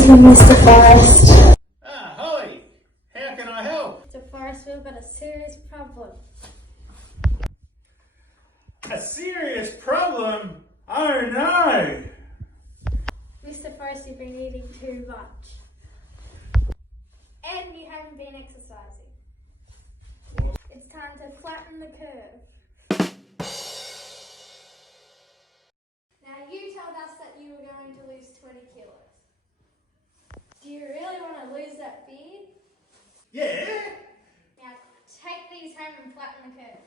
this one, Mr. Forrest. Ah, Holly, how can I help? Mr. Forrest, we've got a serious problem. A serious problem? Oh no! Mr. Forrest, you've been eating too much. And you haven't been exercising. It's time to flatten the curve. Now you told us that you were going to lose 20 kilos. Do you really want to lose that beard? Yeah? Now take these home and flatten the curve.